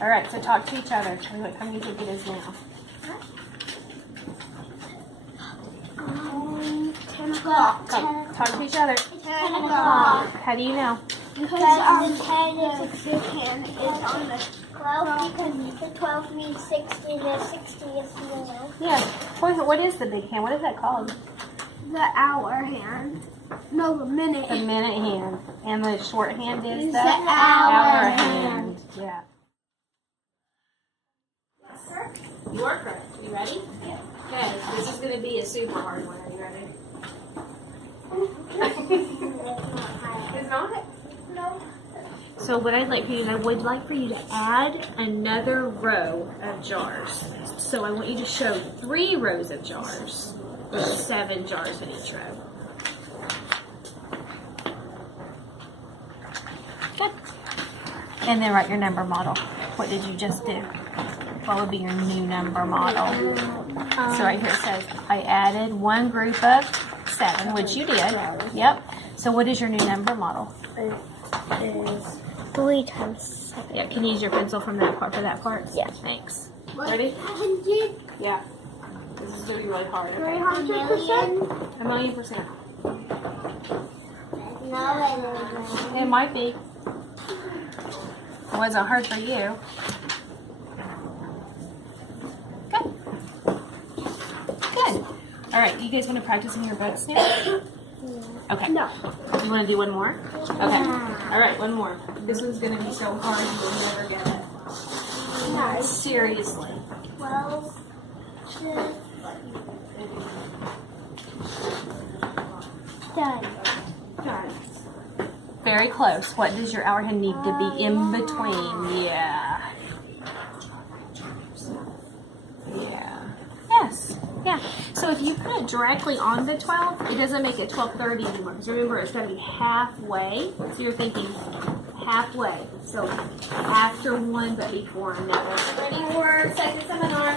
All right, so talk to each other. Tell me what time you think it is now. 10 o'clock. Talk to each other. 10 o'clock. How do you know? Because the 10 is a big hand is on the 12 because the 12 means 60 and the 60 is the Yeah. What is the big hand? What is that called? the hour hand. No, the minute The hand. minute hand. And the short hand is Is the the hour hand. Yeah. You are correct. You ready? Yeah. Okay, this is going to be a super hard one. Are you ready? It's not? No. So what I'd like for you to, I would like for you to add another row of jars. So I want you to show 3 rows of jars with 7 jars in each row. Good. And then write your number model. What did you just do? What would be your new number model? So right here it says, I added one group of 7, which you did. Yep. So what is your new number model? It is 3 times 7. Yeah, can you use your pencil from that part for that part? Yeah. Thanks. Ready? 100. Yeah. This is going to be really hard. Okay? 300%. 1,000,000%. No, It might be. It wasn't hard for you. Good. Good. All right, you guys want to practice in your boats now? Okay. No. You want to do one more? Okay. All right, one more. This one's going to be so hard you will never get it. No. Seriously. 12. Done. Very close. What does your hour hand need to be in between? Yeah. Yeah. Yes. Yeah. So if you put it directly on the 12, it doesn't make it 12:30 anymore. Because remember, it's got to be halfway. So you're thinking halfway. So after one, but before another. Ready for second seminar?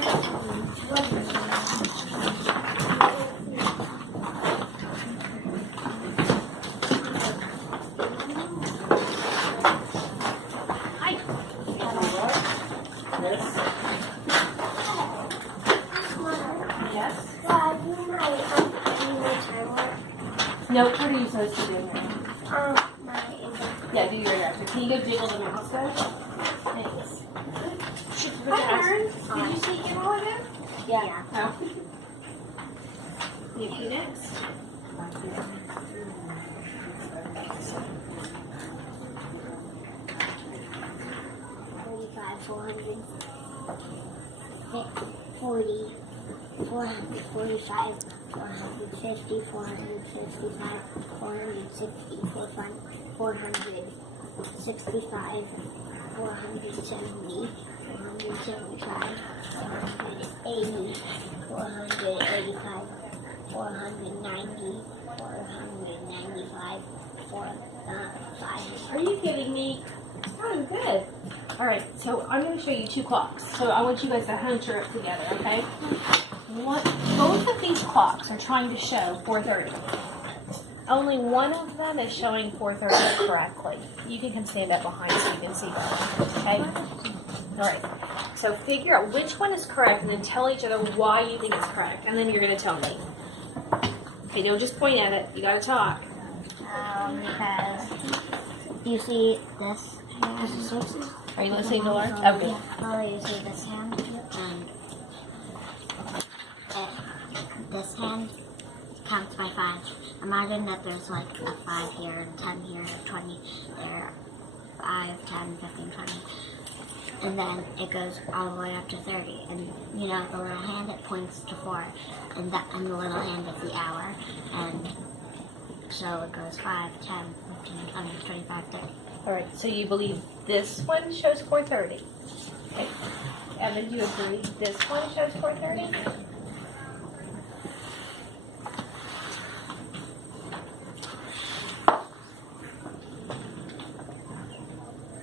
Hi. Yes. Nope. What are you supposed to do here? Yeah, do your reaction. Can you go jiggle the mouse though? Thanks. Hi, Did you see your order? Yeah. Oh. You next. 400, 40, 445, 450, 455, 460, 465, 470, 475, 480, 485, 490, 495, 495. Are you kidding me? Oh, good. All right, so I'm going to show you 2 clocks. So I want you guys to huncher it together, okay? Both of these clocks are trying to show 4:30. Only one of them is showing 4:30 correctly. You can come stand up behind so you can see that, okay? All right, so figure out which one is correct and then tell each other why you think it's correct. And then you're going to tell me. Okay, don't just point at it. You got to talk. Because you see this hand. Are you listening to Laura? Okay. Well, you see this hand and this hand counts by 5. Imagine that there's like a 5 here and 10 here and 20 there, 5, 10, 15, 20. And then it goes all the way up to 30. And you know, the little hand, it points to 4. And the little hand is the hour. And so it goes 5, 10, 15, 20, 25, 30. All right, so you believe this one shows 4:30. Okay. Evan, do you agree this one shows 4:30?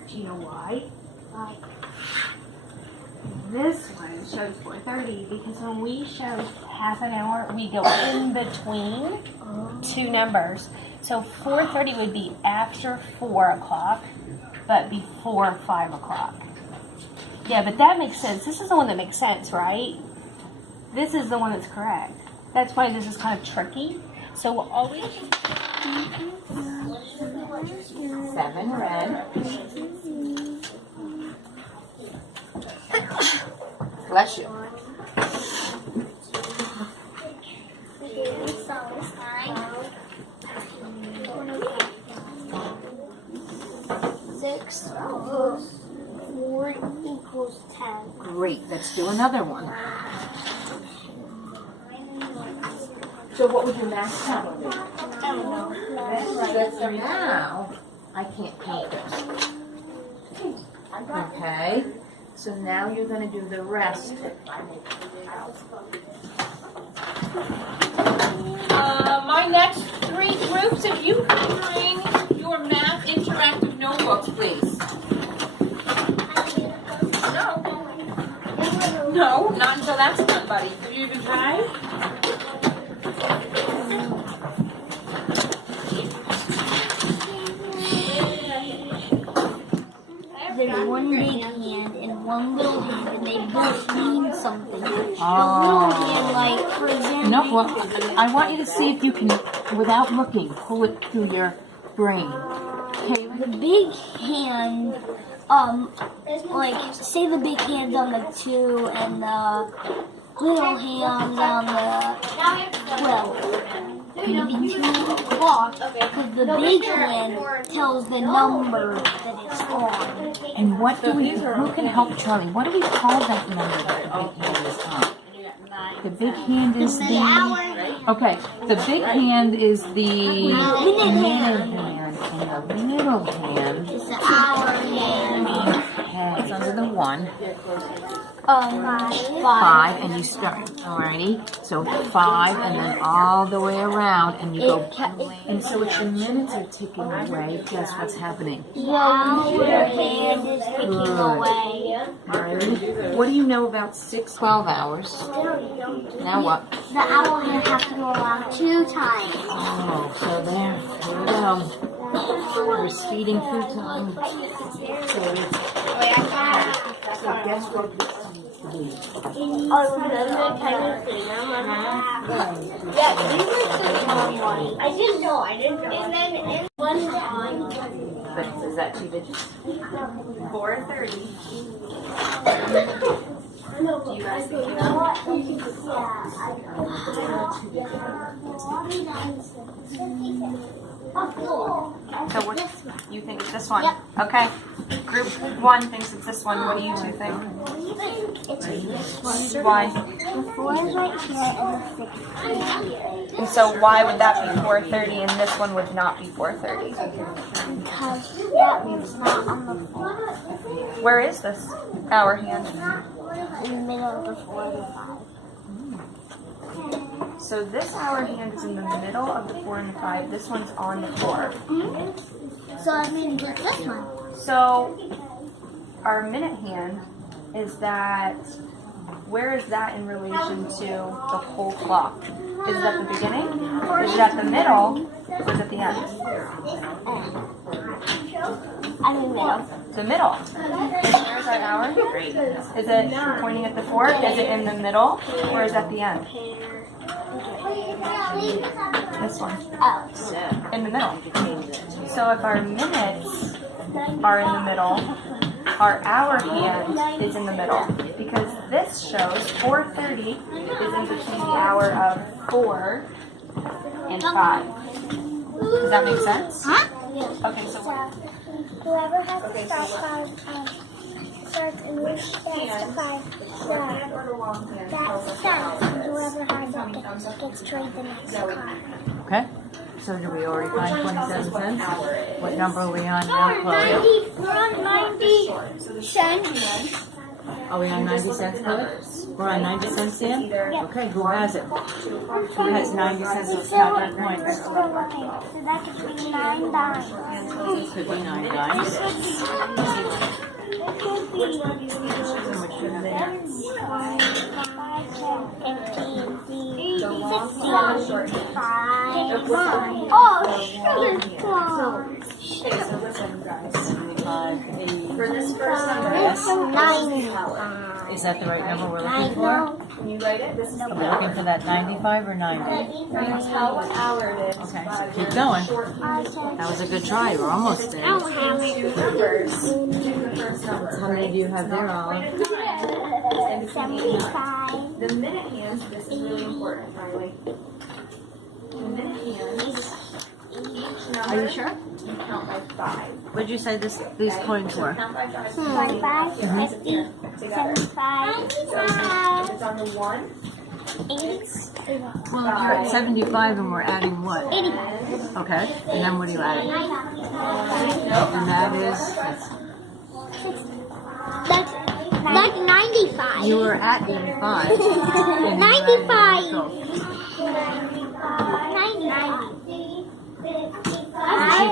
Do you know why? Why? This one shows 4:30 because when we show half an hour, we go in between 2 numbers. So 4:30 would be after 4 o'clock, but before 5 o'clock. Yeah, but that makes sense. This is the one that makes sense, right? This is the one that's correct. That's why this is kind of tricky. So we'll always... 7 red. Bless you. Six plus 4 equals 10. Great. Let's do another one. So what would your math count be? So now I can't count this. Okay. So now you're going to do the rest. My next 3 groups, if you could bring your math interactive notebooks, please. No, not until that's done, buddy. Have you even tried? There's one big hand and one little hand, and they both mean something. The little Oh. hand, like, for example, No, well, I want you to see if you can, without looking, pull it through your brain. Okay. the big hand, like, say the big hand's on the 2 and the little hand's on the 12. Maybe 2 o'clock, because the big hand tells the number that it's on. And what do we, who can help Charlie? What do we call that number that the big hand is on? The big hand is The the, hour. okay, the big hand is the Minute hand. hand, and the little hand, It's the hour hand. okay, it's under the 1. 5. 5, and you start, alrighty? So 5, and then all the way around, and you go, and so if the minutes are ticking away, guess what's happening? The hour hand is ticking Good. away. Alrighty? What do you know about 6, 12 hours? Now what? The hour hand has to go around 2 times. Oh, so there we go. We're speeding through time. So guess what this needs to be? Oh, the kind of thing. Yeah, these are the long ones. I didn't know. And then in one time. But is that 2 digits? 4:30. Do you guys think So what, you think it's this one? Yep. Okay. Group 1 thinks it's this one. What do you 2 think? It's this one. Why? The 4 is right here and the 6 And so why would that be 4:30 and this one would not be 4:30? because that one's not on the 4. Where is this hour hand? In the middle of the 4 and the 5. So this hour hand is in the middle of the 4 and the 5. This one's on the 4. So I mean this one. So our minute hand is that, where is that in relation to the whole clock? Is it at the beginning? Is it at the middle? Or is it at the end? I mean middle. The middle. And where's our hour? Is it pointing at the 4? Is it in the middle? Or is it at the end? This one. Oh. In the middle. So if our minutes are in the middle, our hour hand is in the middle. Because this shows 4:30 is in between the hour of 4 and 5. Does that make sense? Huh? Okay, so Whoever has the stop card starts in which stands to 5 that stands, and whoever has it gets to trade the next card. Okay. So do we already find 27 cents? What number are we on now, Chloe? We're on 90 cents. Are we on 90 cents, Chloe? We're on 90 cents in? Okay, who has it? Who has 90 cents of counter points? So that could be 9 dimes. Could be 9 dimes. It could be for this first number, Yes. 95. Is that the right number we're looking for? Can you write it? This is Are we looking for that 95 or 90? tell what hour it is. Okay, so keep going. That was a good try. We're almost there. Do the first number. How many do you have there, Olive? And 75. the minute hands, this is really important, Riley. The minute hands, each number, Are you sure? you count by 5. What did you say these coins were? Count by 5. 45, 50, Together. 75, If it's on the 1, 80, Well, if you're at 75 and we're adding what? 85. Okay, and then what are you adding? And that is, Like 95. you were at 85. and then you 95. added go. 95. Did she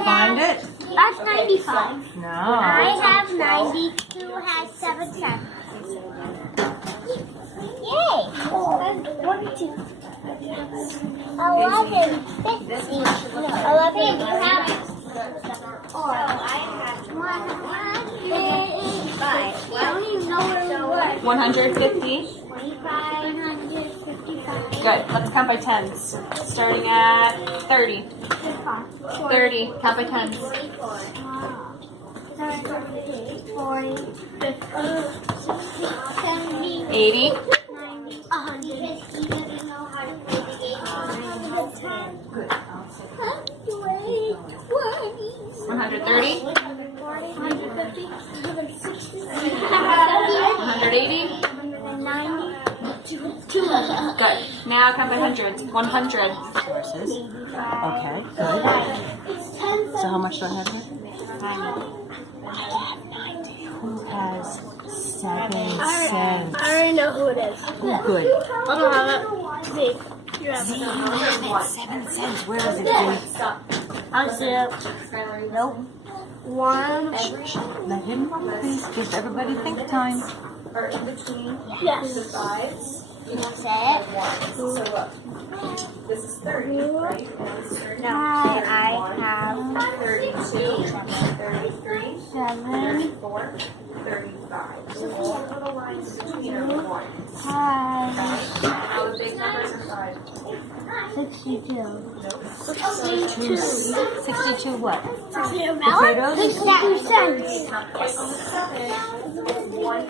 find it? That's 95. No. I have 90. Who has 7 cents? Yay! 1, 2, 11, 50. No, 11, you have it. Or I have 1, 5. I don't even know what it was. 150. 155. Good. Let's count by tens. Starting at 30. 30. Count by tens. 40, 50, 60, 70, 80. 90, 150. Good. 130. 150, 160, 180. 190, 200. Good. Now count by hundreds. 100. Sources. Okay, good. So how much do I have here? I have 90. Who has 7 cents? I already know who it is. Oh, good. I don't have it. See. You have Z, it. you have it. 7 cents. Where is it, Z? I see it. Nope. 1. Let him know, please. Give everybody think time. or in between Yes. the 5s, That's it. and 1s. So look, this is 30, right? And this is 30. I have 32, 33, 7, 34, 35. So all the little lines between are 1s. 5, Now the big numbers are 5. 62. 62 what? Potatoes? 62 cents. One